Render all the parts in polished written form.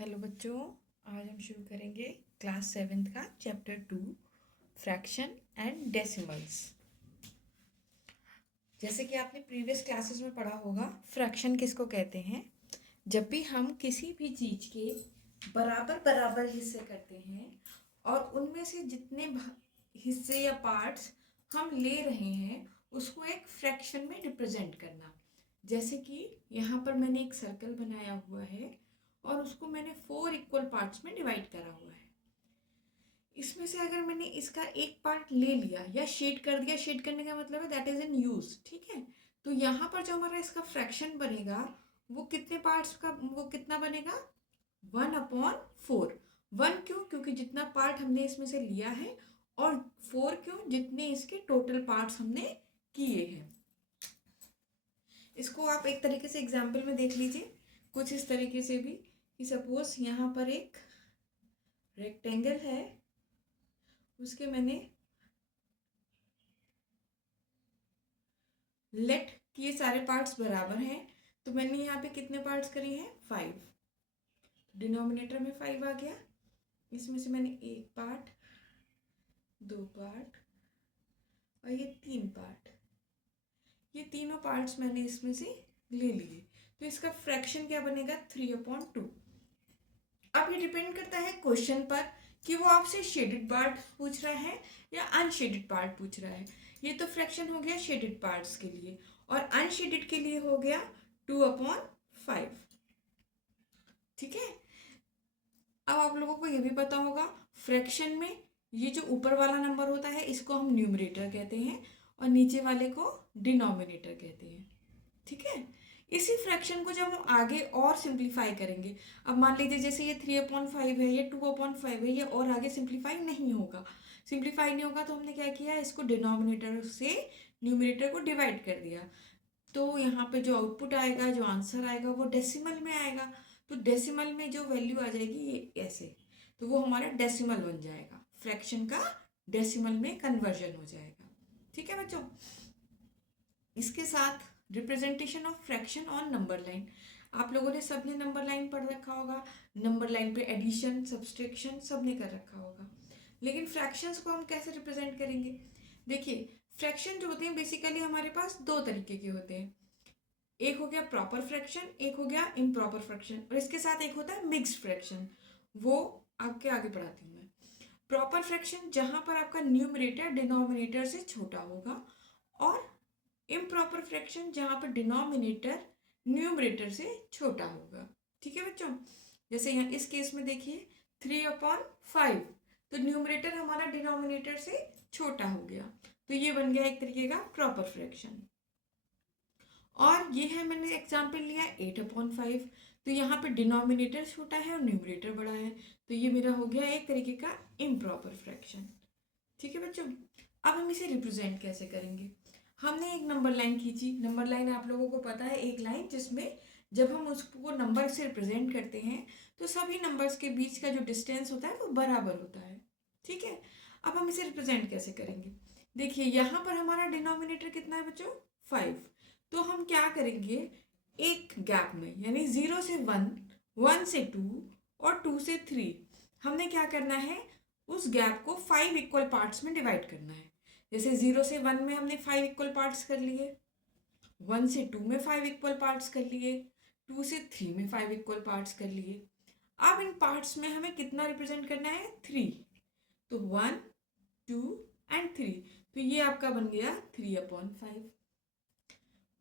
Hello बच्चों, आज हम शुरू करेंगे क्लास 7th का चैप्टर 2 फ्रैक्शन एंड डेसिमल्स। जैसे कि आपने प्रीवियस क्लासेस में पढ़ा होगा, फ्रैक्शन किसको कहते हैं? जब भी हम किसी भी चीज़ के बराबर बराबर हिस्से करते हैं और उनमें से जितने हिस्से या पार्ट्स हम ले रहे हैं उसको एक फ्रैक्शन में रिप्रेजेंट करना। जैसे कि यहाँ पर मैंने एक सर्कल बनाया हुआ है और उसको मैंने 4 इक्वल पार्ट्स में डिवाइड करा हुआ है। इसमें से अगर मैंने इसका एक पार्ट ले लिया या शेड कर दिया, शेड करने का मतलब है दैट इज इन यूज, ठीक है। तो यहाँ पर जो हमारा इसका फ्रैक्शन बनेगा वो कितने पार्ट्स का, वो कितना बनेगा 1/4। 1 क्यों? क्योंकि जितना पार्ट हमने इसमें से लिया है, और 4 क्यों? जितने इसके टोटल पार्ट्स हमने किए हैं। इसको आप एक तरीके से एग्जाम्पल में देख लीजिए, कुछ इस तरीके से भी कि सपोज यहाँ पर एक रेक्टेंगल है, उसके मैंने लेट कि ये सारे पार्ट्स बराबर हैं, तो मैंने यहाँ पे कितने पार्ट्स करे हैं 5। डिनोमिनेटर में 5 आ गया। इसमें से मैंने एक पार्ट, 2 पार्ट और ये 3 पार्ट, ये तीनों पार्ट्स मैंने इसमें से ले लिए। तो इसका फ्रैक्शन क्या बनेगा 3/2। अब ये डिपेंड करता है क्वेश्चन पर कि वो आपसे शेडेड पार्ट पूछ रहा है या अनशेडेड पार्ट पूछ रहा है। ये तो फ्रैक्शन हो गया शेडेड पार्ट्स के लिए, और अनशेडेड के लिए हो गया 2/5। ठीक है। अब आप लोगों को ये भी पता होगा, फ्रैक्शन में ये जो ऊपर वाला नंबर होता है इसको हम न्यूमरेटर कहते हैं और नीचे वाले को डिनोमिनेटर कहते हैं। ठीक है। इसी फ्रैक्शन को जब हम आगे और सिंप्लीफाई करेंगे, अब मान लीजिए जैसे ये 3/5 है, ये 2/5 है, ये और आगे सिंप्लीफाई नहीं होगा। सिंप्लीफाई नहीं होगा तो हमने क्या किया, इसको डिनोमिनेटर से न्यूमरेटर को डिवाइड कर दिया। तो यहाँ पे जो आउटपुट आएगा, जो आंसर आएगा वो डेसिमल में आएगा। तो डेसिमल में जो वैल्यू आ जाएगी ये ऐसे, तो वो हमारा डेसिमल बन जाएगा, फ्रैक्शन का डेसिमल में कन्वर्जन हो जाएगा। ठीक है बच्चों। इसके साथ representation of fraction on number line, आप लोगों ने सबने नंबर लाइन पढ़ रखा होगा। नंबर लाइन पे एडिशन, सब्सट्रैक्शन सबने कर रखा होगा। लेकिन फ्रैक्शंस को हम कैसे रिप्रेजेंट करेंगे? देखिए, फ्रैक्शन जो होते हैं बेसिकली हमारे पास दो तरीके के होते हैं। एक हो गया प्रॉपर फ्रैक्शन, एक हो गया इम्प्रॉपर फ्रैक्शन, और इसके साथ एक होता है मिक्स्ड फ्रैक्शन। वो आपके आगे पढ़ाती हूँ मैं। प्रॉपर फ्रैक्शन जहाँ पर आपका न्यूमरेटर डिनोमिनेटर से छोटा होगा, और इम्प्रॉपर फ्रैक्शन जहाँ पर डिनोमिनेटर न्यूमरेटर से छोटा होगा। ठीक है बच्चों। जैसे यहाँ इस केस में देखिए 3/5, तो न्यूमरेटर हमारा डिनोमिनेटर से छोटा हो गया, तो ये बन गया एक तरीके का प्रॉपर फ्रैक्शन। और ये है, मैंने एग्जाम्पल लिया 8/5, तो यहाँ पे डिनोमिनेटर छोटा है और न्यूमरेटर बड़ा है, तो ये मेरा हो गया एक तरीके का इम्प्रॉपर फ्रैक्शन। ठीक है बच्चों। अब हम इसे रिप्रेजेंट कैसे करेंगे? हमने एक नंबर लाइन खींची। नंबर लाइन आप लोगों को पता है, एक लाइन जिसमें जब हम उसको नंबर से रिप्रेजेंट करते हैं तो सभी नंबर्स के बीच का जो डिस्टेंस होता है वो बराबर होता है। ठीक है। अब हम इसे रिप्रेजेंट कैसे करेंगे? देखिए यहाँ पर हमारा डिनोमिनेटर कितना है बच्चों 5, तो हम क्या करेंगे, एक गैप में यानी 0 से 1, 1 से 2 और 2 से 3 हमने क्या करना है, उस गैप को 5 इक्वल पार्ट्स में डिवाइड करना है। जैसे 0 से 1 में हमने 5 इक्वल पार्ट्स कर लिए, 1 से 2 में 5 इक्वल पार्ट्स कर लिए, 2 से 3 में 5 इक्वल पार्ट्स कर लिए। अब इन पार्ट्स में हमें कितना रिप्रेजेंट करना है 3, तो 1, 2 एंड 3, तो ये आपका बन गया 3/5,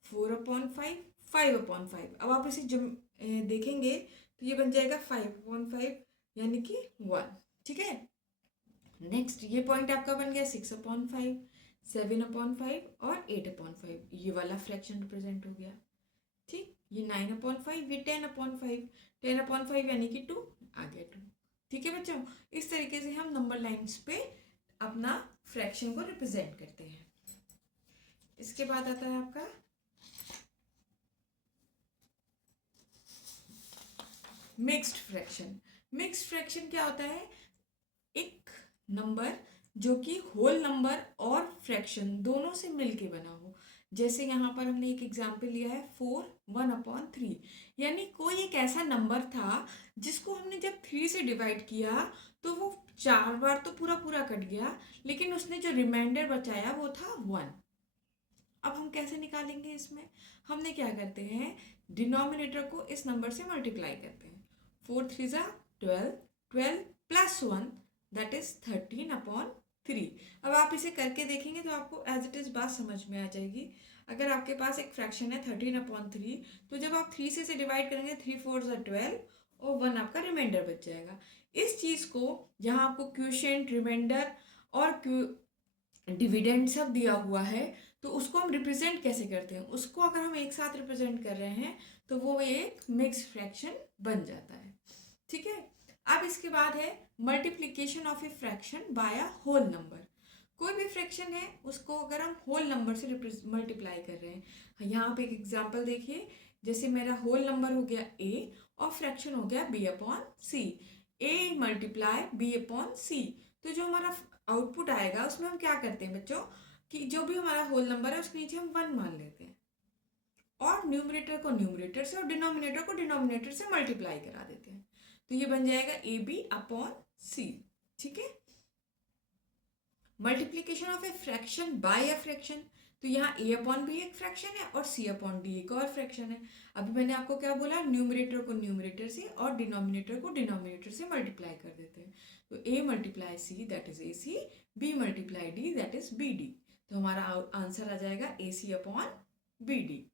4/5, 5/5। अब आप इसे जब देखेंगे तो ये बन जाएगा 5/5 यानी कि 1। ठीक है। नेक्स्ट ये पॉइंट आपका बन गया 6/5, 7/5 और 8/5, ये वाला फ्रैक्शन रिप्रेजेंट हो गया। ठीक, ये 9/5, ये 10/5, 10/5 यानी कि 2 आ गया 2। ठीक है बच्चों। इस तरीके से हम नंबर लाइंस पे अपना फ्रैक्शन को रिप्रेजेंट करते हैं। इसके बाद आता है आपका मिक्स्ड फ्रैक्शन। मिक्स्ड फ्रैक्शन क्या होता है, एक नंबर जो कि होल नंबर और फ्रैक्शन दोनों से मिलके बना हो। जैसे यहाँ पर हमने एक एग्जाम्पल लिया है 4 1/3, यानी कोई एक ऐसा नंबर था जिसको हमने जब 3 से डिवाइड किया तो वो 4 बार तो पूरा पूरा कट गया, लेकिन उसने जो रिमाइंडर बचाया वो था 1। अब हम कैसे निकालेंगे इसमें? हमने क्या करते हैं, डिनोमिनेटर को इस नंबर से मल्टीप्लाई करते हैं। 4 3 ज़ा 12, 12 प्लस 1 दैट इज 13/3। अब आप इसे करके देखेंगे तो आपको एज इट इज़ बात समझ में आ जाएगी। अगर आपके पास एक फ्रैक्शन है 13/3, तो जब आप 3 से डिवाइड करेंगे 3 4 ज़ा 12 और 1 आपका रिमाइंडर बच जाएगा। इस चीज़ को जहाँ आपको क्वोशिएंट, रिमाइंडर और डिविडेंड सब दिया हुआ है, तो उसको हम रिप्रेजेंट कैसे करते हैं? उसको अगर हम एक साथ रिप्रेजेंट कर रहे हैं तो वो एक मिक्स फ्रैक्शन बन जाता है। ठीक है। अब इसके बाद है multiplication of a fraction by a whole number. कोई भी फ्रैक्शन है उसको अगर हम होल नंबर से मल्टीप्लाई कर रहे हैं, यहाँ पे एक एग्जांपल देखिए, जैसे मेरा होल नंबर हो गया a और फ्रैक्शन हो गया b/c। a मल्टीप्लाई b/c, तो जो हमारा आउटपुट आएगा उसमें हम क्या करते हैं बच्चों, कि जो भी हमारा होल नंबर है उसके नीचे हम 1 मान लेते हैं और न्यूमरेटर को न्यूमरेटर से और डिनोमिनेटर को डिनोमिनेटर से मल्टीप्लाई करा देते हैं, तो ये बन जाएगा ab/c। ठीक है। Multiplication of a fraction by a fraction, तो यहाँ a/b एक फ्रैक्शन है और c/d एक और फ्रैक्शन है। अभी मैंने आपको क्या बोला, न्यूमरेटर को न्यूमरेटर से और डिनोमिनेटर को डिनोमिनेटर से मल्टीप्लाई कर देते हैं, तो a multiply c that is ac, b multiply d that is bd, तो हमारा आंसर आ जाएगा ac/bd।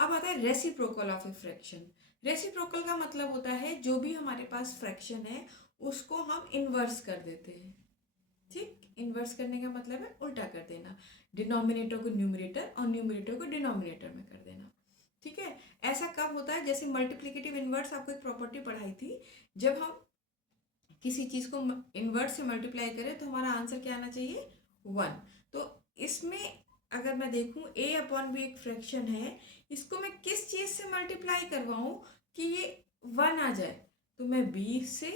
अब आता है reciprocal of a fraction. Reciprocal का मतलब होता है जो भी हमारे पास फ्रैक्शन है उसको हम इन्वर्स कर देते हैं। ठीक, इन्वर्स करने का मतलब है उल्टा कर देना, डिनोमिनेटर को न्यूमरेटर और न्यूमरेटर को डिनोमिनेटर में कर देना। ठीक है। ऐसा कब होता है, जैसे मल्टीप्लिकेटिव इन्वर्स, आपको एक प्रॉपर्टी पढ़ाई थी, जब हम किसी चीज को इन्वर्स से मल्टीप्लाई करें तो हमारा आंसर क्या आना चाहिए, 1। तो इसमें अगर मैं देखूं a/b एक फ्रैक्शन है, इसको मैं किस चीज से मल्टीप्लाई करवाऊं कि ये 1 आ जाए, तो मैं b से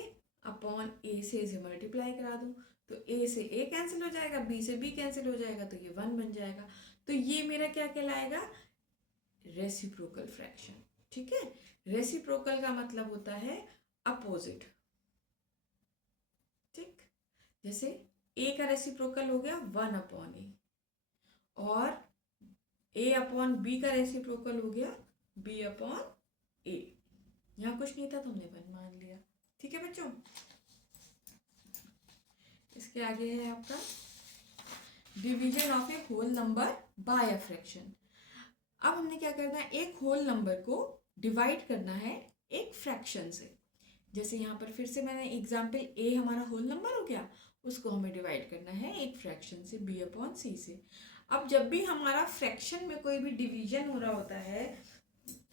अपॉन a से इसे मल्टीप्लाई करा दूं, तो a से a कैंसिल हो जाएगा, b से b कैंसिल हो जाएगा, तो ये 1 बन जाएगा। तो ये मेरा क्या कहलाएगा, रेसिप्रोकल फ्रैक्शन। ठीक है। रेसिप्रोकल का मतलब होता है अपोजिट। ठीक, जैसे a का रेसिप्रोकल हो गया 1/a और a/b का रेसिप्रोकल हो गया b/a। यहाँ कुछ नहीं था तो हमने 1 मान लिया। ठीक है बच्चों। इसके आगे है आपका division of a whole number by a fraction. अब हमने क्या करना है, एक होल नंबर को डिवाइड करना है एक फ्रैक्शन से। जैसे यहाँ पर फिर से मैंने एग्जाम्पल a हमारा होल नंबर हो गया, उसको हमें डिवाइड करना है एक फ्रैक्शन से b/c से। अब जब भी हमारा फ्रैक्शन में कोई भी डिवीजन हो रहा होता है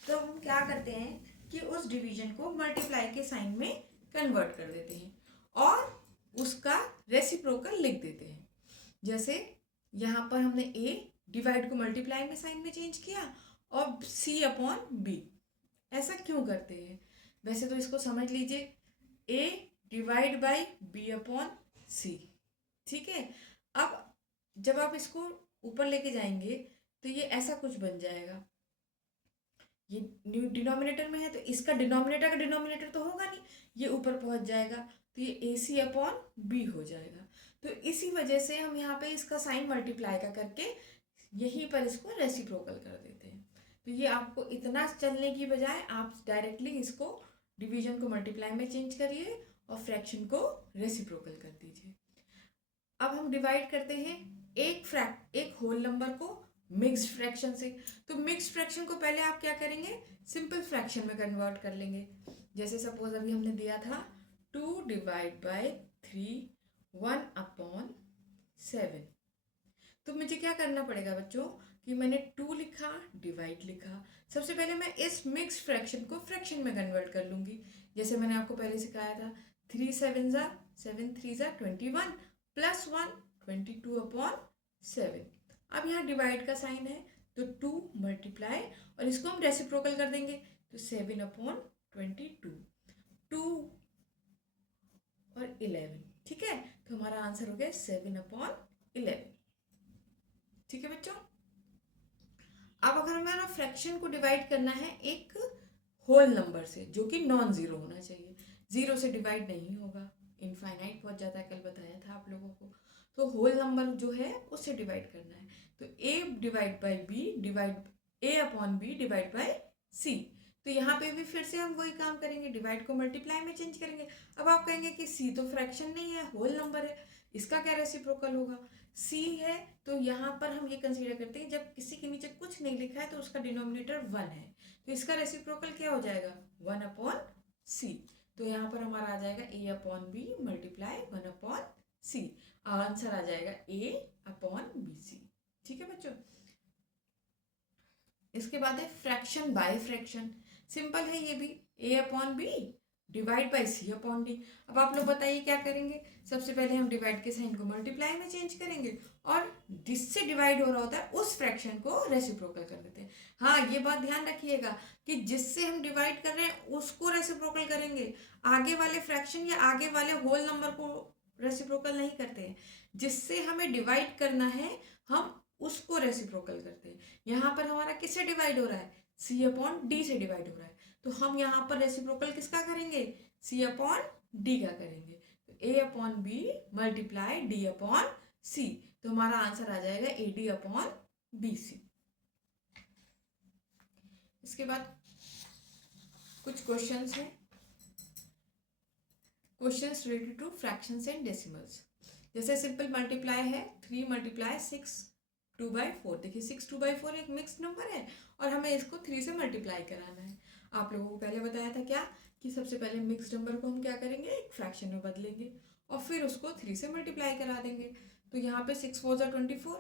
तो हम क्या करते हैं कि उस डिवीजन को मल्टीप्लाई के साइन में कन्वर्ट कर देते हैं और उसका रेसिप्रोकल लिख देते हैं। जैसे यहाँ पर हमने a डिवाइड को मल्टीप्लाई में साइन में चेंज किया और c/b। ऐसा क्यों करते हैं? वैसे तो इसको समझ लीजिए, a डिवाइड बाई b/c। ठीक है। अब जब आप इसको ऊपर लेके जाएंगे तो ये ऐसा कुछ बन जाएगा, ये डिनोमिनेटर में है तो इसका डिनोमिनेटर का डिनोमिनेटर तो होगा नहीं, ये ऊपर पहुंच जाएगा, तो ये ac/b हो जाएगा। तो इसी वजह से हम यहाँ पे इसका साइन मल्टीप्लाई का करके यहीं पर इसको रेसिप्रोकल कर देते हैं। तो ये आपको इतना चलने की बजाय आप डायरेक्टली इसको डिवीजन को मल्टीप्लाई में चेंज करिए और फ्रैक्शन को रेसिप्रोकल कर दीजिए। अब हम डिवाइड करते हैं एक होल नंबर को मिक्स्ड फ्रैक्शन से। तो मिक्स्ड फ्रैक्शन को पहले आप क्या करेंगे, सिंपल फ्रैक्शन में कन्वर्ट कर लेंगे। जैसे सपोज अभी हमने दिया था 2 डिवाइड बाई 3 1/7। तो मुझे क्या करना पड़ेगा बच्चों कि मैंने 2 लिखा, डिवाइड लिखा, सबसे पहले मैं इस मिक्स फ्रैक्शन को फ्रैक्शन में कन्वर्ट कर लूँगी। जैसे मैंने आपको पहले सिखाया था 3 7 ज़ा 7 3 ज़ा 21 प्लस 1 22/7। अब यहाँ डिवाइड का साइन है तो 2 मल्टीप्लाई और इसको हम रेसिप्रोकल कर देंगे तो 7/22, 2 और 11। ठीक है। तो हमारा आंसर हो गया 7/11। ठीक है बच्चों। अब अगर हमारा फ्रैक्शन को डिवाइड करना है एक होल नंबर से जो कि नॉन जीरो होना चाहिए, जीरो से डिवाइड नहीं होगा, इनफाइनाइट बहुत ज़्यादा कल बताया था आप लोगों को, तो होल नंबर जो है उससे डिवाइड करना है। तो A divide by B divide A upon B divide by C. तो यहाँ पे भी फिर से हम वही काम करेंगे, डिवाइड को मल्टीप्लाई में चेंज करेंगे। अब आप कहेंगे कि सी तो फ्रैक्शन नहीं है, होल नंबर है, इसका क्या रेसिप्रोकल होगा? सी है तो यहाँ पर हम ये कंसीडर करते हैं जब किसी के नीचे कुछ नहीं लिखा है तो उसका डिनोमिनेटर वन है, तो इसका रेसिप्रोकल क्या हो जाएगा? One upon C. तो यहाँ पर हमारा आ जाएगा A upon B multiply one upon C, answer आ जाएगा ए अपॉन बी सी। ठीक है बच्चों। इसके बाद है फ्रैक्शन बाय फ्रैक्शन, सिंपल है ये भी, A upon B divide by C upon D. अब आप लोग बताइए क्या करेंगे? सबसे पहले हम डिवाइड के साइन को मल्टीप्लाई में चेंज करेंगे और जिससे डिवाइड हो रहा होता है उस फ्रैक्शन को रेसिप्रोकल कर देते हैं। हाँ, ये बात ध्यान रखिएगा कि जिससे हम डिवाइड कर रहे हैं उसको रेसिप्रोकल करेंगे, आगे वाले फ्रैक्शन या आगे वाले होल नंबर को रेसिप्रोकल नहीं करते हैं। जिससे हमें डिवाइड करना है हम उसको रेसिप्रोकल करते हैं। यहाँ पर हमारा किससे डिवाइड हो रहा है? सी अपॉन डी से डिवाइड हो रहा है, तो हम यहाँ पर रेसिप्रोकल किसका करेंगे? सी अपॉन डी का करेंगे। तो A upon B multiply D upon C, तो हमारा आंसर आ जाएगा A D upon B C. इसके बाद कुछ क्वेश्चंस हैं, questions related to fractions and decimals. जैसे सिंपल मल्टीप्लाई है, 3 मल्टीप्लाई 6 2/4। देखिए 6 2/4 एक मिक्स्ड नंबर है और हमें इसको 3 से मल्टीप्लाई कराना है। आप लोगों को पहले बताया था क्या कि सबसे पहले मिक्स्ड नंबर को हम क्या करेंगे? एक फ्रैक्शन में बदलेंगे और फिर उसको 3 से मल्टीप्लाई करा देंगे। तो यहाँ पे 6 4 ज़ा 24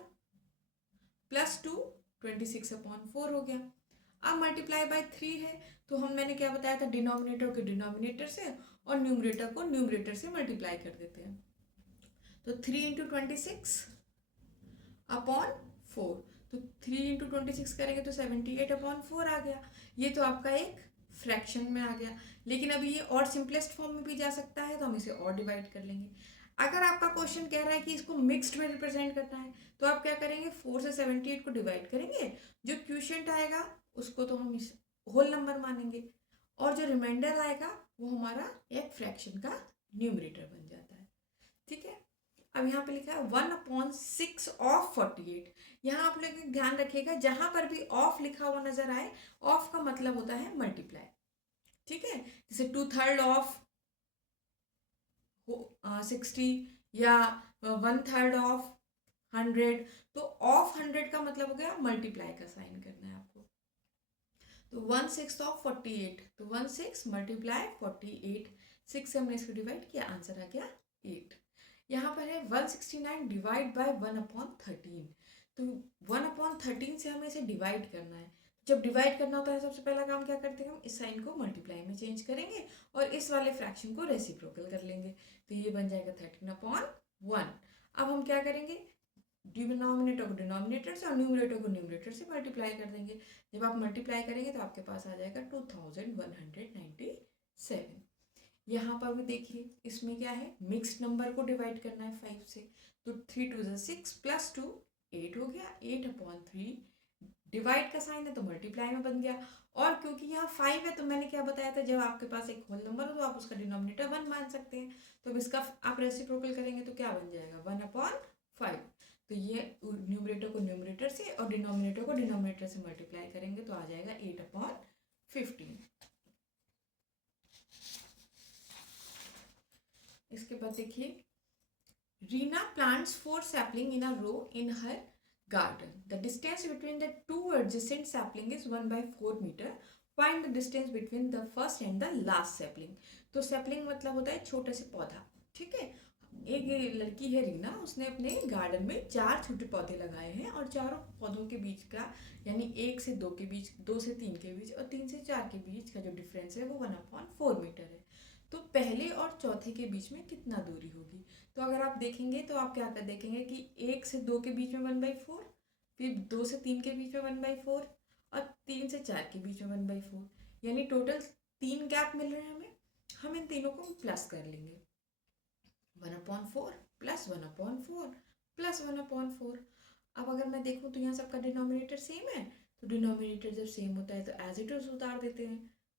प्लस 2 26/4 हो गया। अब मल्टीप्लाई बाय 3 है तो मैंने क्या बताया था? डिनोमिनेटर को डिनोमिनेटर से और न्यूमरेटर को न्यूमरेटर से मल्टीप्लाई कर देते हैं। तो 3 इंटू 26 अपॉन 4, तो 3 इंटू 26 करेंगे तो 78/4 आ गया। ये तो आपका एक फ्रैक्शन में आ गया, लेकिन अभी ये और सिंपलेस्ट फॉर्म में भी जा सकता है तो हम इसे और डिवाइड कर लेंगे। अगर आपका क्वेश्चन कह रहा है कि इसको मिक्स्ड में रिप्रेजेंट करना है तो आप क्या करेंगे? 4 से 78 को डिवाइड करेंगे, जो क्वोशिएंट आएगा उसको तो हम इस होल नंबर मानेंगे और जो रिमाइंडर आएगा वो हमारा एक फ्रैक्शन का न्यूमरेटर बन जाता है। ठीक है। अब यहाँ पे लिखा है 1/6 ऑफ 48। यहाँ आप लोग ध्यान रखिएगा जहां पर भी ऑफ लिखा हुआ नजर आए, ऑफ का मतलब होता है मल्टीप्लाई। ठीक है, जैसे 2/3 ऑफ 60 या 1/3 ऑफ 100, तो ऑफ 100 का मतलब हो गया मल्टीप्लाई का साइन करना है आपको। तो 1/6 ऑफ 48, तो 1/6 मल्टीप्लाई 48, 6 से हमने इसको डिवाइड किया, आंसर आ गया 8। यहाँ पर है 169 डिवाइड बाय 1/13। तो 1/13 से हमें इसे डिवाइड करना है। जब डिवाइड करना होता है सबसे पहला काम क्या करते हैं? हम इस साइन को मल्टीप्लाई में चेंज करेंगे और इस वाले फ्रैक्शन को रेसिप्रोकल कर लेंगे, तो ये बन जाएगा 13/1। अब हम क्या करेंगे? डिनोमिनेटर को डिनोमिनेटर से और न्यूमरेटर को न्यूमरेटर से मल्टीप्लाई कर देंगे। जब आप मल्टीप्लाई करेंगे तो आपके पास आ जाएगा 2197। यहाँ पर भी देखिए इसमें क्या है? मिक्स्ड नंबर को डिवाइड करना है 5 से, तो 3 2 6 प्लस 2 8 हो गया, 8/3। डिवाइड का साइन है तो मल्टीप्लाई में बन गया, और क्योंकि यहाँ 5 है तो मैंने क्या बताया था? जब आपके पास एक होल नंबर हो तो आप उसका डिनोमिनेटर 1 मान सकते हैं, तो इसका आप रेसिप्रोकल करेंगे तो क्या बन जाएगा? 1/5। तो ये न्यूमरेटर को न्यूमरेटर से और डिनोमिनेटर को डिनोमिनेटर से मल्टीप्लाई करेंगे तो आ जाएगा 8/15। इसके बाद देखिए, Reena plants 4 sapling in a row in her garden. The distance between the two adjacent sapling is 1/4 meter. Find the distance between the first and the last sapling. तो sapling मतलब होता है छोटा से पौधा। ठीक है, एक लड़की है रीना, उसने अपने गार्डन में 4 छोटे पौधे लगाए हैं और चारों पौधों के बीच का यानी 1 से 2 के बीच, 2 से 3 के बीच और 3 से 4 के बीच का जो डिफरेंस है वो 1/4 मीटर है। तो पहले और चौथे के बीच में कितना दूरी होगी? तो अगर आप देखेंगे तो आप क्या कर देखेंगे कि 1 से 2 के बीच में 1/4, फिर 2 से 3 के बीच में 1/4 और 3 से 4 के बीच में 1/4, यानी टोटल 3 गैप मिल रहे हैं हमें। हम इन तीनों को प्लस कर लेंगे, 1/4 प्लस 1/4 प्लस 1/4। अब अगर मैं देखूँ तो यहाँ सबका डिनोमिनेटर सेम है, तो डिनोमिनेटर जब सेम होता है तो एज इट इज उतार देते हैं,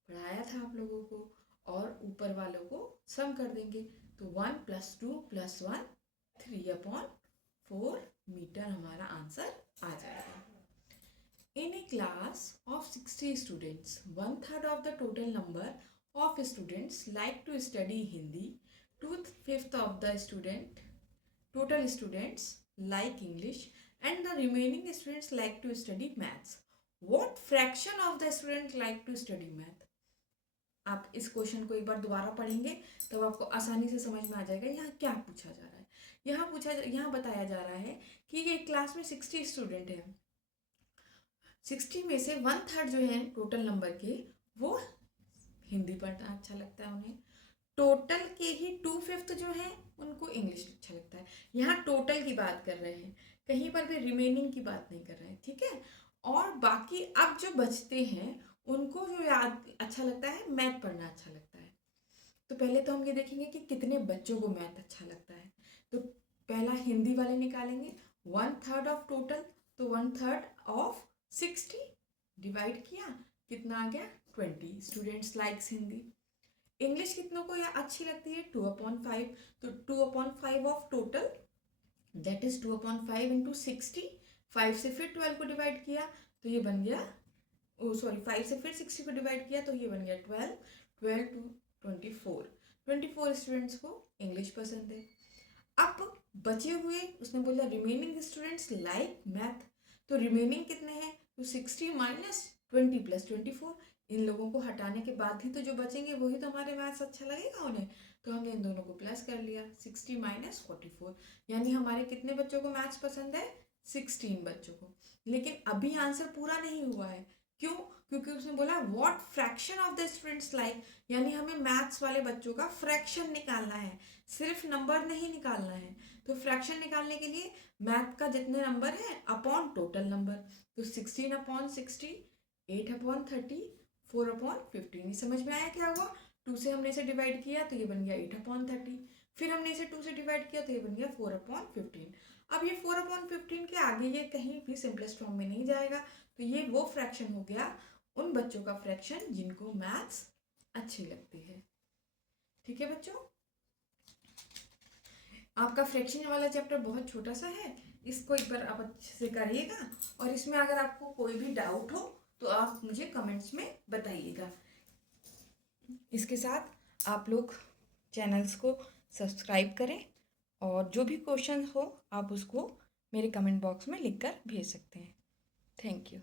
पढ़ाया था आप लोगों को, और ऊपर वालों को सम कर देंगे। तो 1 + 2 + 1 3/4 मीटर हमारा आंसर आ जाएगा। In a class of 60 students, 1/3 of the total number of students like to study Hindi, 2/5 of the total students like English, and the remaining students like to study maths. What fraction of the students like to study math? आप इस question को एक बार दोबारा पढ़ेंगे तब आपको आसानी से समझ में आ जाएगा यहाँ क्या पूछा जा रहा है। यहाँ बताया जा रहा है कि एक क्लास में 60 स्टूडेंट हैं, 60 में से 1/3 जो है टोटल नंबर के वो हिंदी पढ़ना अच्छा लगता है उन्हें, टोटल के ही 2/5 जो है उनको इंग्लिश अच्छा लगता है। यहाँ टोटल की बात कर रहे हैं, कहीं पर भी रिमेनिंग की बात नहीं कर रहे हैं, ठीक है। और बाकी अब जो बचते हैं उनको जो याद अच्छा लगता है, मैथ पढ़ना अच्छा लगता है। तो पहले तो हम ये देखेंगे कि कितने बच्चों को मैथ अच्छा लगता है। तो पहला हिंदी वाले निकालेंगे, 1/3 ऑफ टोटल, तो 1/3 ऑफ 60 डिवाइड किया, कितना आ गया 20 स्टूडेंट्स लाइक्स हिंदी। इंग्लिश कितनों को अच्छी लगती है 2/5, तो 2/5 of total that is 2/5 into 60, 5 से फिर 12 को डिवाइड किया तो ये बन गया, 5 से फिर 60 को डिवाइड किया तो ये बन गया 12, 12 to 24 स्टूडेंट्स को इंग्लिश पसंद है। अब बचे हुए उसने बोला रिमेनिंग स्टूडेंट्स लाइक मैथ, तो रिमेनिंग कितने हैं, तो 60 - 20 + 24, इन लोगों को हटाने के बाद ही तो जो बचेंगे वही तो हमारे मैथ्स अच्छा लगेगा उन्हें, तो हमने इन दोनों को प्लस कर लिया, 60 - 44, यानी हमारे कितने बच्चों को मैथ्स पसंद है, 16 बच्चों को। लेकिन अभी आंसर पूरा नहीं हुआ है, क्यों, क्योंकि उसने बोला what fraction of the students like, यानी हमें मैथ्स वाले बच्चों का फ्रैक्शन निकालना है, सिर्फ नंबर नहीं निकालना है। तो फ्रैक्शन निकालने के लिए मैथ का जितने नंबर है अपॉन टोटल नंबर, तो 16/60, 8/30, 4/15। ये समझ में आया क्या हुआ, 2 से हमने इसे डिवाइड किया तो ये बन गया 8/30, फिर हमने इसे 2 से डिवाइड किया तो ये बन गया 4/15। अब ये 4/15 के आगे ये कहीं भी सिंपलेस्ट फॉर्म में नहीं जाएगा, तो ये वो फ्रैक्शन हो गया उन बच्चों का फ्रैक्शन जिनको मैथ्स अच्छी लगती है। ठीक है बच्चों, आपका फ्रैक्शन वाला चैप्टर बहुत छोटा सा है, इसको एक बार आप अच्छे से करिएगा, और इसमें अगर आपको कोई भी डाउट हो तो आप मुझे कमेंट्स में बताइएगा। इसके साथ आप लोग चैनल्स को सब्सक्राइब करें, और जो भी क्वेश्चन हो आप उसको मेरे कमेंट बॉक्स में लिखकर भेज सकते हैं। Thank you.